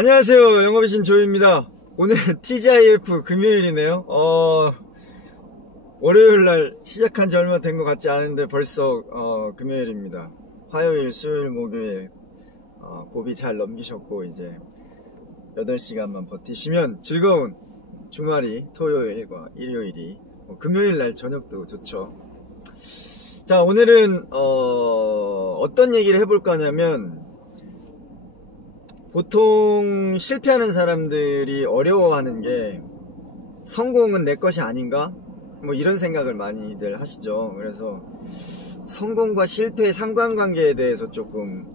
안녕하세요. 영업의 신 조이입니다. 오늘 TGIF 금요일이네요. 월요일날 시작한 지 얼마 된 것 같지 않은데 벌써 금요일입니다. 화요일, 수요일, 목요일 고비 잘 넘기셨고 이제 8시간만 버티시면 즐거운 주말이 토요일과 일요일이 금요일날 저녁도 좋죠. 자, 오늘은 어떤 얘기를 해볼 거냐면, 보통 실패하는 사람들이 어려워하는 게 성공은 내 것이 아닌가? 뭐 이런 생각을 많이들 하시죠. 그래서 성공과 실패의 상관관계에 대해서 조금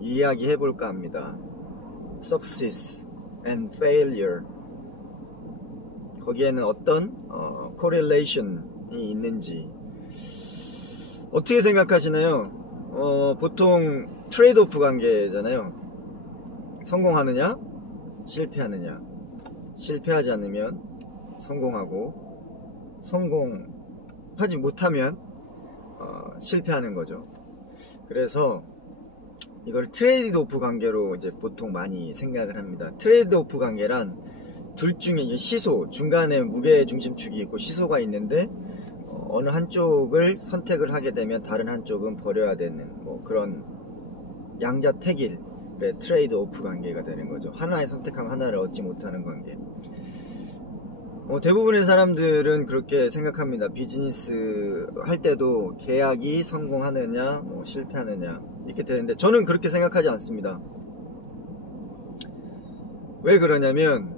이야기해 볼까 합니다. Success and failure, 거기에는 어떤 correlation이 있는지 어떻게 생각하시나요? 보통 트레이드오프 관계잖아요. 성공하느냐, 실패하느냐. 실패하지 않으면 성공하고, 성공하지 못하면 실패하는 거죠. 그래서 이걸 트레이드 오프 관계로 이제 보통 많이 생각을 합니다. 트레이드 오프 관계란 둘 중에 시소, 중간에 무게 중심축이 있고 시소가 있는데, 어느 한쪽을 선택을 하게 되면 다른 한쪽은 버려야 되는 뭐 그런 양자택일 트레이드 오프 관계가 되는 거죠. 하나에 선택하면 하나를 얻지 못하는 관계. 대부분의 사람들은 그렇게 생각합니다. 비즈니스 할 때도 계약이 성공하느냐 실패하느냐 이렇게 되는데, 저는 그렇게 생각하지 않습니다. 왜 그러냐면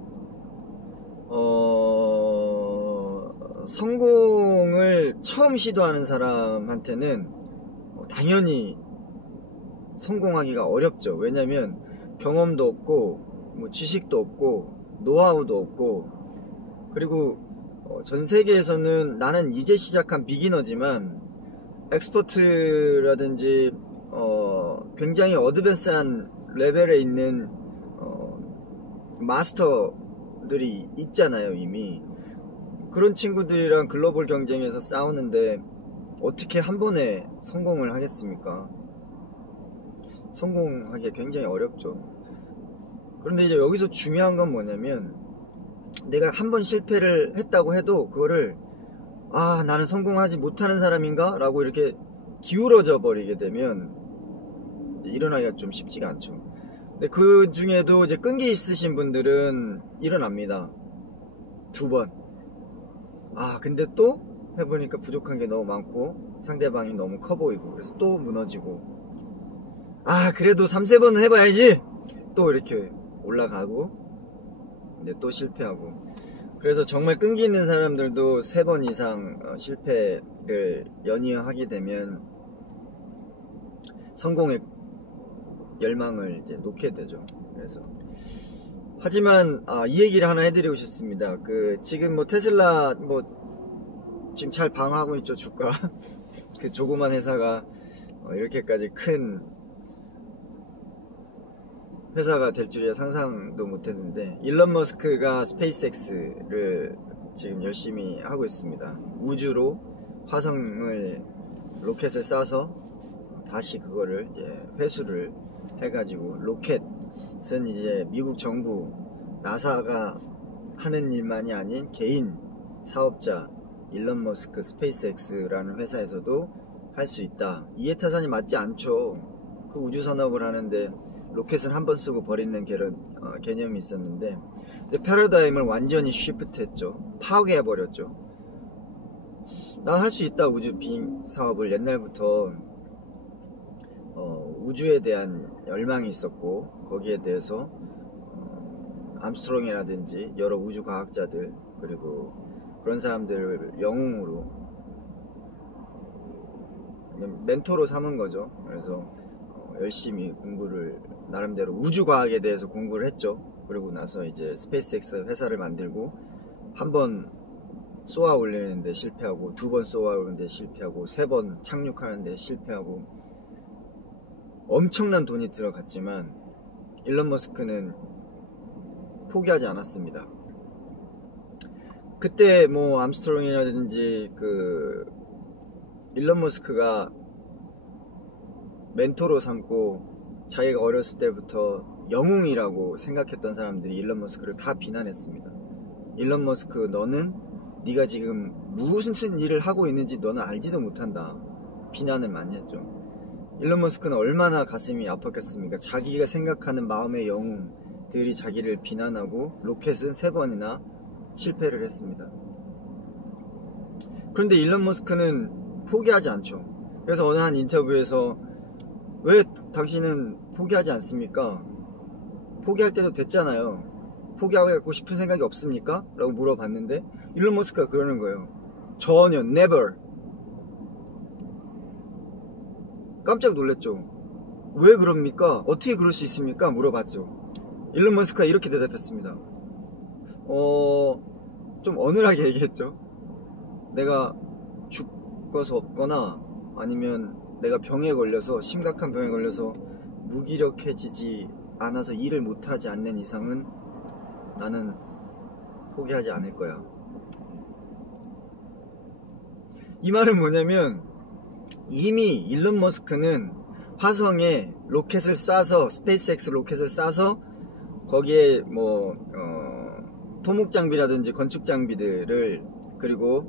성공을 처음 시도하는 사람한테는 당연히 성공하기가 어렵죠. 왜냐면 경험도 없고 뭐 지식도 없고 노하우도 없고, 그리고 전 세계에서는 나는 이제 시작한 비기너지만 엑스퍼트라든지 굉장히 어드밴스한 레벨에 있는 마스터들이 있잖아요. 이미 그런 친구들이랑 글로벌 경쟁에서 싸우는데 어떻게 한 번에 성공을 하겠습니까? 성공하기 굉장히 어렵죠. 그런데 이제 여기서 중요한 건 뭐냐면, 내가 한 번 실패를 했다고 해도 그거를 나는 성공하지 못하는 사람인가? 라고 이렇게 기울어져 버리게 되면 일어나기가 좀 쉽지가 않죠. 근데 그 중에도 이제 끈기 있으신 분들은 일어납니다. 2번. 근데 또 해보니까 부족한 게 너무 많고 상대방이 너무 커 보이고, 그래서 또 무너지고, 그래도 3, 4번은 해봐야지! 또 이렇게 올라가고, 근데 또 실패하고. 그래서 정말 끈기 있는 사람들도 3번 이상 실패를 연이어하게 되면 성공의 열망을 이제 놓게 되죠. 그래서 하지만 이 얘기를 하나 해드리고 싶습니다. 지금 뭐 테슬라 지금 잘 방어하고 있죠, 주가. 그 조그만 회사가 이렇게까지 큰 회사가 될 줄이야 상상도 못했는데, 일론 머스크가 스페이스X를 지금 열심히 하고 있습니다. 우주로 화성을 로켓을 쏴서 다시 그거를 이제 회수를 해가지고, 로켓은 이제 미국 정부 나사가 하는 일만이 아닌 개인 사업자 일론 머스크 스페이스X라는 회사에서도 할 수 있다. 이해타산이 맞지 않죠. 그 우주 산업을 하는데 로켓은 한 번 쓰고 버리는 개념이 있었는데, 패러다임을 완전히 쉬프트 했죠. 파괴해버렸죠. 난 할 수 있다. 우주 비행 사업을 옛날부터 우주에 대한 열망이 있었고, 거기에 대해서 암스트롱이라든지 여러 우주 과학자들, 그리고 그런 사람들을 영웅으로 멘토로 삼은 거죠. 그래서 열심히 공부를, 나름대로 우주과학에 대해서 공부를 했죠. 그러고 나서 이제 스페이스X 회사를 만들고, 한 번 쏘아 올리는데 실패하고, 2번 쏘아 올리는데 실패하고, 3번 착륙하는데 실패하고, 엄청난 돈이 들어갔지만 일론 머스크는 포기하지 않았습니다. 그때 뭐 암스트롱이라든지 일론 머스크가 멘토로 삼고 자기가 어렸을 때부터 영웅이라고 생각했던 사람들이 일론 머스크를 다 비난했습니다. 일론 머스크, 너는 네가 지금 무슨 일을 하고 있는지 너는 알지도 못한다. 비난을 많이 했죠. 일론 머스크는 얼마나 가슴이 아팠겠습니까? 자기가 생각하는 마음의 영웅들이 자기를 비난하고 로켓은 3번이나 실패를 했습니다. 그런데 일론 머스크는 포기하지 않죠. 그래서 어느 한 인터뷰에서 왜 당신은 포기하지 않습니까? 포기할 때도 됐잖아요. 포기하고 싶은 생각이 없습니까? 라고 물어봤는데 일론 머스크가 그러는 거예요. 전혀, never. 깜짝 놀랐죠. 왜 그럽니까? 어떻게 그럴 수 있습니까? 물어봤죠. 일론 머스크가 이렇게 대답했습니다. 좀 어눌하게 얘기했죠. 내가 죽어서 없거나 아니면 내가 병에 걸려서, 심각한 병에 걸려서 무기력해지지 않아서 일을 못하지 않는 이상은 나는 포기하지 않을 거야. 이 말은 뭐냐면 이미 일론 머스크는 화성에 로켓을 쏴서, 스페이스X 로켓을 쏴서 거기에 뭐 토목 장비라든지 건축 장비들을, 그리고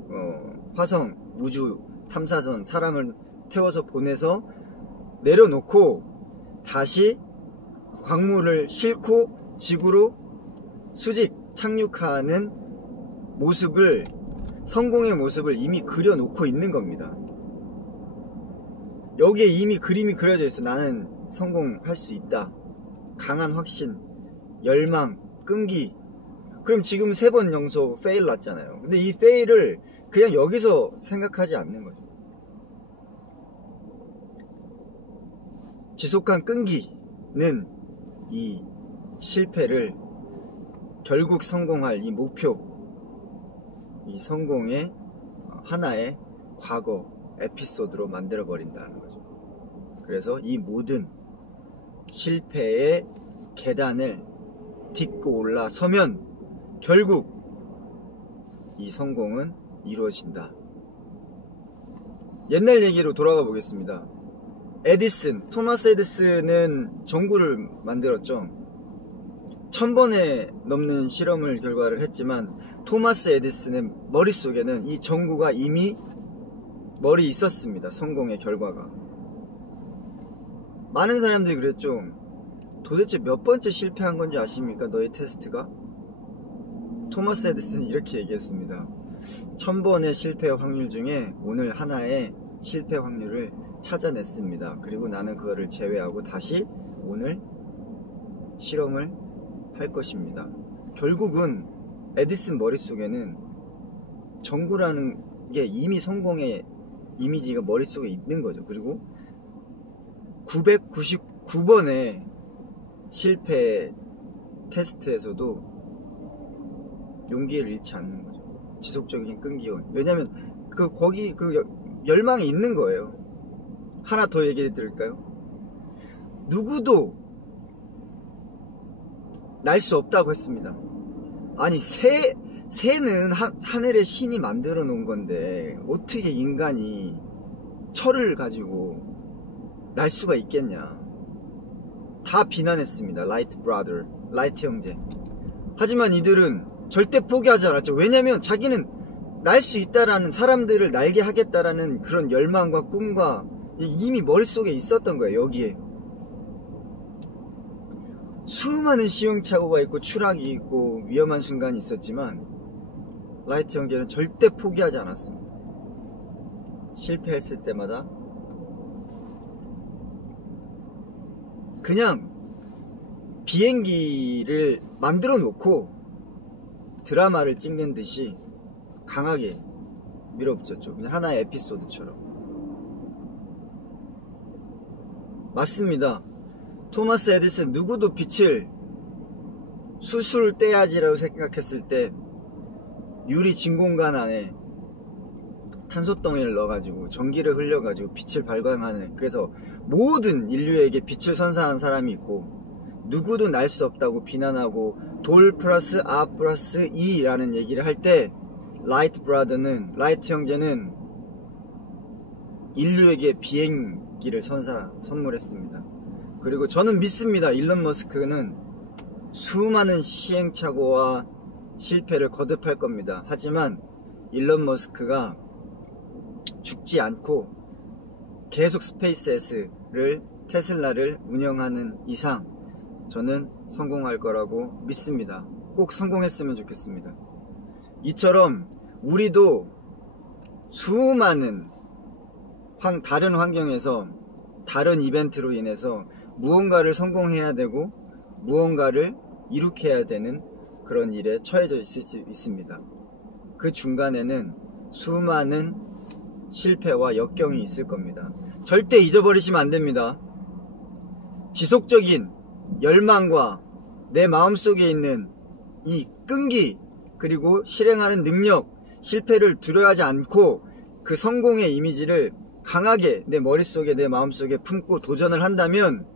화성 우주 탐사선 사람을 태워서 보내서 내려놓고 다시 광물을 싣고 지구로 수직 착륙하는 모습을, 성공의 모습을 이미 그려놓고 있는 겁니다. 여기에 이미 그림이 그려져 있어. 나는 성공할 수 있다. 강한 확신, 열망, 끈기. 그럼 지금 3번 영소 페일 났잖아요. 근데 이 페일을 그냥 여기서 생각하지 않는 거죠. 지속한 끈기는 이 실패를 결국 성공할 이 목표, 이 성공의 하나의 과거 에피소드로 만들어 버린다는 거죠. 그래서 이 모든 실패의 계단을 딛고 올라서면 결국 이 성공은 이루어진다. 옛날 얘기로 돌아가 보겠습니다. 에디슨, 토마스 에디슨은 전구를 만들었죠. 1000번에 넘는 실험을 결과를 했지만 토마스 에디슨의 머릿속에는 이 전구가 이미 머리에 있었습니다. 성공의 결과가. 많은 사람들이 그랬죠. 도대체 몇 번째 실패한 건지 아십니까? 너의 테스트가? 토마스 에디슨이 이렇게 얘기했습니다. 1000번의 실패 확률 중에 오늘 하나의 실패 확률을 찾아냈습니다. 그리고 나는 그거를 제외하고 다시 오늘 실험을 할 것입니다. 결국은 에디슨 머릿속에는 전구라는 게 이미 성공의 이미지가 머릿속에 있는 거죠. 그리고 999번의 실패 테스트에서도 용기를 잃지 않는 거죠. 지속적인 끈기와. 왜냐면 거기 열망이 있는 거예요. 하나 더 얘기해 드릴까요? 누구도 날 수 없다고 했습니다. 아니 새는 하늘의 신이 만들어 놓은 건데 어떻게 인간이 철을 가지고 날 수가 있겠냐. 다 비난했습니다. 라이트 형제. 하지만 이들은 절대 포기하지 않았죠. 왜냐면 자기는 날 수 있다라는, 사람들을 날게 하겠다라는 그런 열망과 꿈과 이미 머릿속에 있었던 거예요. 여기에 수많은 시행착오가 있고 추락이 있고 위험한 순간이 있었지만 라이트 형제는 절대 포기하지 않았습니다. 실패했을 때마다 그냥 비행기를 만들어 놓고 드라마를 찍는 듯이 강하게 밀어붙였죠. 그냥 하나의 에피소드처럼. 맞습니다. 토마스 에디슨, 누구도 빛을 수술 떼야지라고 생각했을 때 유리 진공관 안에 탄소덩이를 넣어가지고 전기를 흘려가지고 빛을 발광하는, 그래서 모든 인류에게 빛을 선사한 사람이 있고, 누구도 날 수 없다고 비난하고 돌 플러스 아 플러스 이라는 얘기를 할 때 라이트 형제는 인류에게 비행기를 선물했습니다. 그리고 저는 믿습니다. 일론 머스크는 수많은 시행착오와 실패를 거듭할 겁니다. 하지만 일론 머스크가 죽지 않고 계속 스페이스X를 테슬라를 운영하는 이상 저는 성공할 거라고 믿습니다. 꼭 성공했으면 좋겠습니다. 이처럼 우리도 수많은 다른 환경에서 다른 이벤트로 인해서 무언가를 성공해야 되고 무언가를 이룩해야 되는 그런 일에 처해져 있을 수 있습니다. 그 중간에는 수많은 실패와 역경이 있을 겁니다. 절대 잊어버리시면 안 됩니다. 지속적인 열망과 내 마음속에 있는 이 끈기, 그리고 실행하는 능력, 실패를 두려워하지 않고 그 성공의 이미지를 강하게 내 머릿속에 내 마음속에 품고 도전을 한다면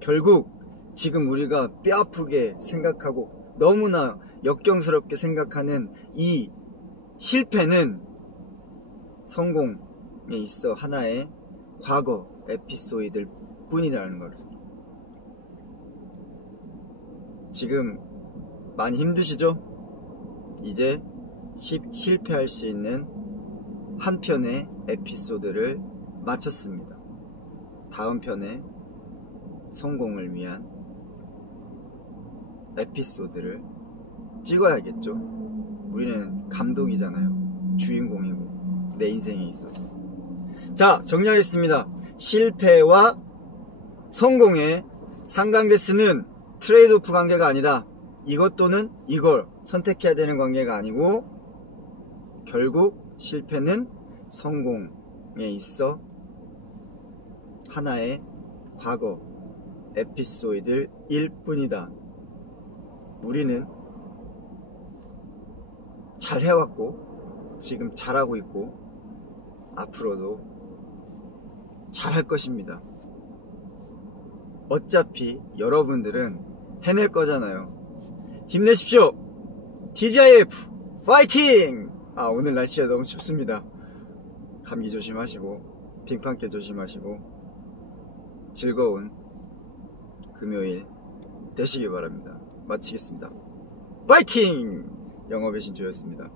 결국 지금 우리가 뼈아프게 생각하고 너무나 역경스럽게 생각하는 이 실패는 성공에 있어 하나의 과거 에피소드일 뿐이라는 걸. 지금 많이 힘드시죠? 이제 실패할 수 있는 한 편의 에피소드를 마쳤습니다. 다음 편에 성공을 위한 에피소드를 찍어야겠죠. 우리는 감독이잖아요. 주인공이고 내 인생에 있어서. 자, 정리하겠습니다. 실패와 성공의 상관계수는 트레이드오프 관계가 아니다. 이것 또는 이걸 선택해야 되는 관계가 아니고 결국 실패는 성공에 있어 하나의 과거 에피소드일 뿐이다. 우리는 잘 해왔고 지금 잘하고 있고 앞으로도 잘할 것입니다. 어차피 여러분들은 해낼 거잖아요. 힘내십시오. TGIF 파이팅! 오늘 날씨가 너무 춥습니다. 감기 조심하시고 빙판길 조심하시고 즐거운 금요일 되시기 바랍니다. 마치겠습니다. 파이팅! 영업의 신조였습니다.